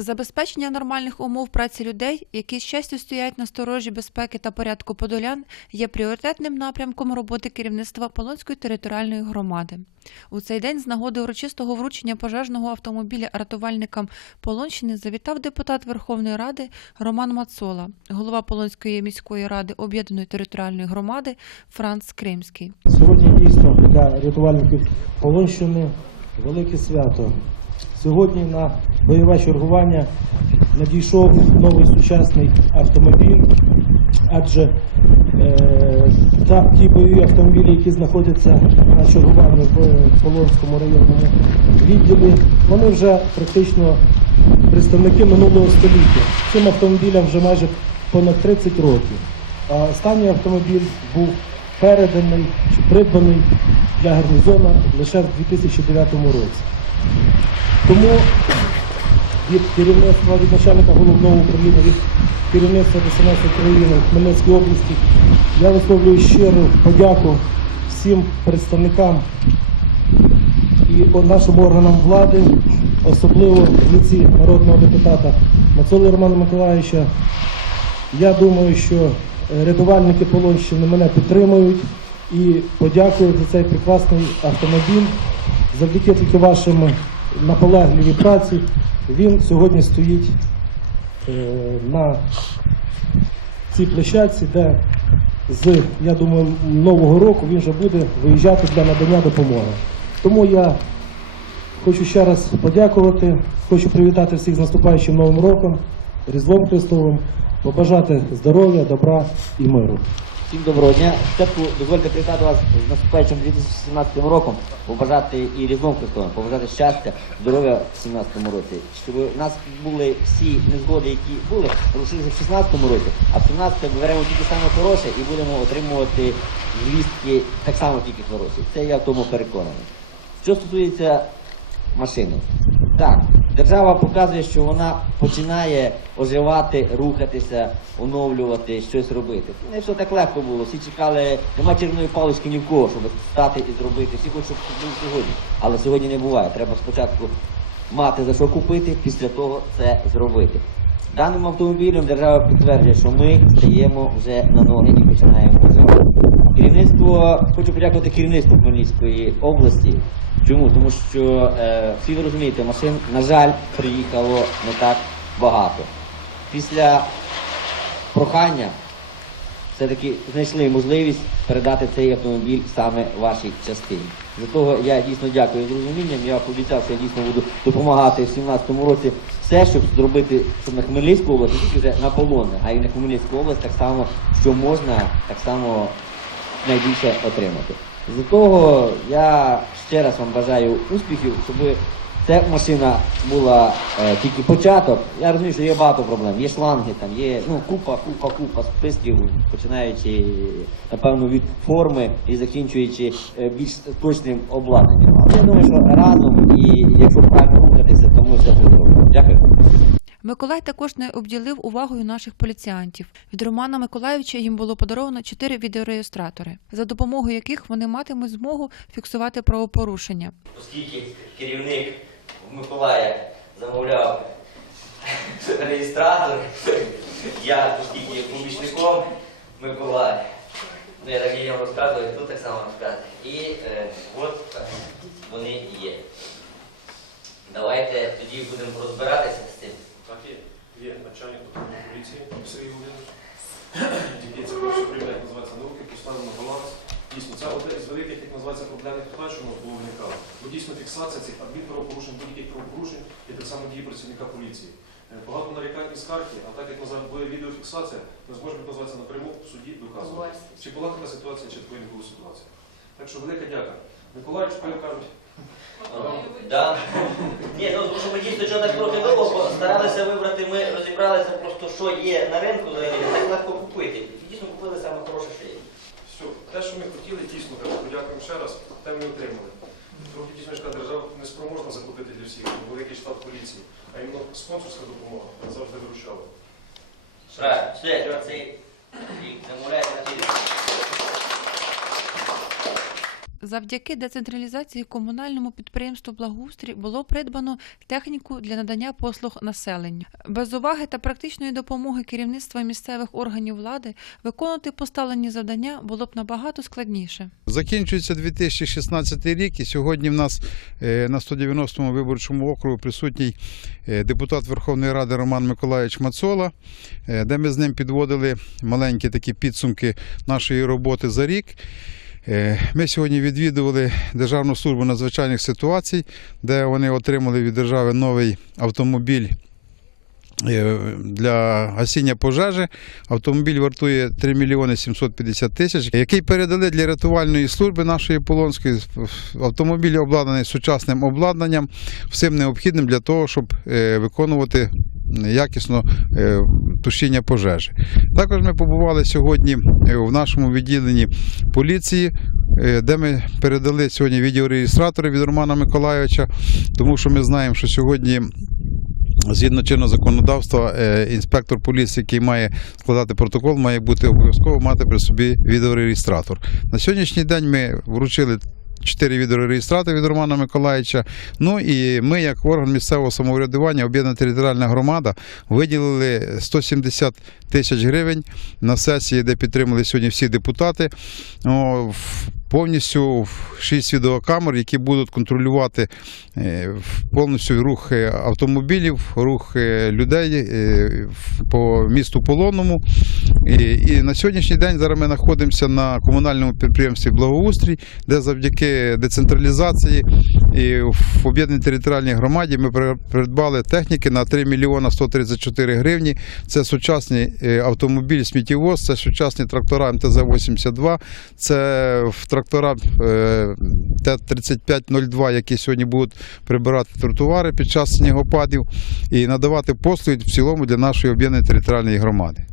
Забезпечення нормальних умов праці людей, які з честю стоять на сторожі безпеки та порядку подолян, є пріоритетним напрямком роботи керівництва Полонської територіальної громади. У цей день з нагоди урочистого вручення пожежного автомобіля рятувальникам Полонщини завітав депутат Верховної Ради Роман Мацола, голова Полонської міської ради об'єднаної територіальної громади Франц Кримський. Сьогодні дійсно для рятувальників Полонщини велике свято. Сьогодні на бойове чергування надійшов новий сучасний автомобіль, адже е, та, ті бойові автомобілі, які знаходяться на чергуванні в Полонському районному відділі, вони вже практично представники минулого століття. Цим автомобілям вже майже понад 30 років. А останній автомобіль був переданий чи придбаний для гарнізону лише в 2009 році. Тому від керівництва, від начальника головного управління, від керівництва ДСНС України в Хмельницькій області я висловлюю щиру подяку всім представникам і нашим органам влади, особливо в народного депутата Мацоли Романа Миколаївича. Я думаю, що е, рятувальники Полонщини мене підтримують і подякують за цей прекрасний автомобіль. Завдяки тільки вашим наполегливій праці він сьогодні стоїть е, на цій площадці, де з, я думаю, нового року він вже буде виїжджати для надання допомоги. Тому я хочу ще раз подякувати, хочу привітати всіх з наступаючим новим роком, Різдвом Христовим, побажати здоров'я, добра і миру. Всім доброго дня. Спочатку дозвольте привітати вас з наступаючим 2017 роком, побажати і Різдвом Христовим, побажати щастя, здоров'я в 2017 році, щоб у нас були всі незгоди, які були, рушилися в 2016 році, а в 2017 ми беремо тільки саме хороше і будемо отримувати звістки так само тільки хороші. Це я в тому переконаний. Що стосується машини. Так, держава показує, що вона починає оживати, рухатися, оновлювати, щось робити. Не все так легко було. Всі чекали, нема черної палички ні в кого, щоб стати і зробити. Всі хочуть, щоб було сьогодні. Але сьогодні не буває. Треба спочатку мати за що купити, після того це зробити. Даним автомобілем держава підтверджує, що ми стаємо вже на ноги і починаємо оживати. Керівництво, хочу подякувати керівництву Хмельницької області. Чому? Тому що е, всі ви розумієте, машин, на жаль, приїхало не так багато. Після прохання все-таки знайшли можливість передати цей автомобіль саме вашій частині. За того я дійсно дякую з розумінням. Я пообіцяв, що я дійсно буду допомагати в 2017 році все, щоб зробити щоб на Хмельницьку область, тільки вже на Полонне, а й на Хмельницьку область так само, що можна так само найбільше отримати. За того я ще раз вам бажаю успіхів, щоб ця машина була е, тільки початок. Я розумію, що є багато проблем. Є шланги, там є ну, купа, купа, купа списків, починаючи, напевно, від форми і закінчуючи е, більш точним обладнанням. Але я думаю, що разом і якщо правильно рухатися, то ми все зробимо. Дякую. Миколай також не обділив увагою наших поліціантів. Від Романа Миколаївича їм було подаровано чотири відеореєстратори, за допомогою яких вони матимуть змогу фіксувати правопорушення. Оскільки керівник Миколая замовляв реєстратор, я, оскільки є помічником Миколая, ну я так їм розказую, тут так само розказую. І е, от е, вони є. Давайте тоді будемо розбиратися з цим. Так є. Є начальник патрульної поліції Сергій Володимирович, який це перше прийме, як називається науки, поставив на баланс. Дійсно, це одне із великих, як називається, проблемних питань, що у нас було виникало. Бо дійсно фіксація цих адмінправопорушень, будь-яких правопорушень і так само дії працівника поліції. Е, Багато нарікань і скарги, а так як називаємо, відеофіксація, ми зможемо як називається напряму в суді доказувати. Чи була така ситуація, чи такої не було ситуації. Так що велика дяка. Миколаївич, коли кажуть, Да. Ні, ну тому що ми дійсно чого так трохи довго старалися вибрати, ми розібралися просто, що є на ринку взагалі, не так легко купити. І дійсно купили саме хороше, що є. Все, те, що ми хотіли, дійсно так, подякуємо ще раз, те ми отримали. Трохи дійсно ж держава не спроможна закупити для всіх, великий штат поліції, а іменно спонсорська допомога завжди виручала. Правильно, все, цей рік замовляйте на. Завдяки децентралізації комунальному підприємству Благоустрій було придбано техніку для надання послуг населенню. Без уваги та практичної допомоги керівництва місцевих органів влади виконувати поставлені завдання було б набагато складніше. Закінчується 2016 рік, і сьогодні в нас е, на 190-му виборчому округу присутній е, депутат Верховної Ради Роман Миколаївич Мацола, е, де ми з ним підводили маленькі такі підсумки нашої роботи за рік. Е, Ми сьогодні відвідували Державну службу надзвичайних ситуацій, де вони отримали від держави новий автомобіль. е, Для гасіння пожежі автомобіль вартує 3 мільйони 750 тисяч, який передали для рятувальної служби нашої Полонської. Автомобіль обладнаний сучасним обладнанням, всім необхідним для того, щоб е, виконувати якісно е, тушіння пожежі. Також ми побували сьогодні е, в нашому відділенні поліції. е, Де ми передали сьогодні відеореєстратори від Романа Миколайовича, тому що ми знаємо, що сьогодні Згідно чинного законодавства, інспектор поліції, який має складати протокол, має бути обов'язково мати при собі відеореєстратор. На сьогоднішній день ми вручили. Чотири відеореєстратори від Романа Миколаївича. Ну і ми, як орган місцевого самоврядування, об'єднана територіальна громада, виділили 170 тисяч гривень на сесії, де підтримали сьогодні всі депутати. Повністю в шість відеокамер, які будуть контролювати е, повністю рух е, автомобілів, рух е, людей по місту Полонному. І, на сьогоднішній день зараз ми знаходимося на комунальному підприємстві Благоустрій, де завдяки децентралізації і в об'єднаній територіальній громаді ми придбали техніки на 3 мільйона 134 гривні. Це сучасний автомобіль сміттєвоз, це сучасні трактора МТЗ-82, це в трактора е, Т-3502, які сьогодні будуть прибирати тротуари під час снігопадів і надавати послуги в цілому для нашої об'єднаної територіальної громади.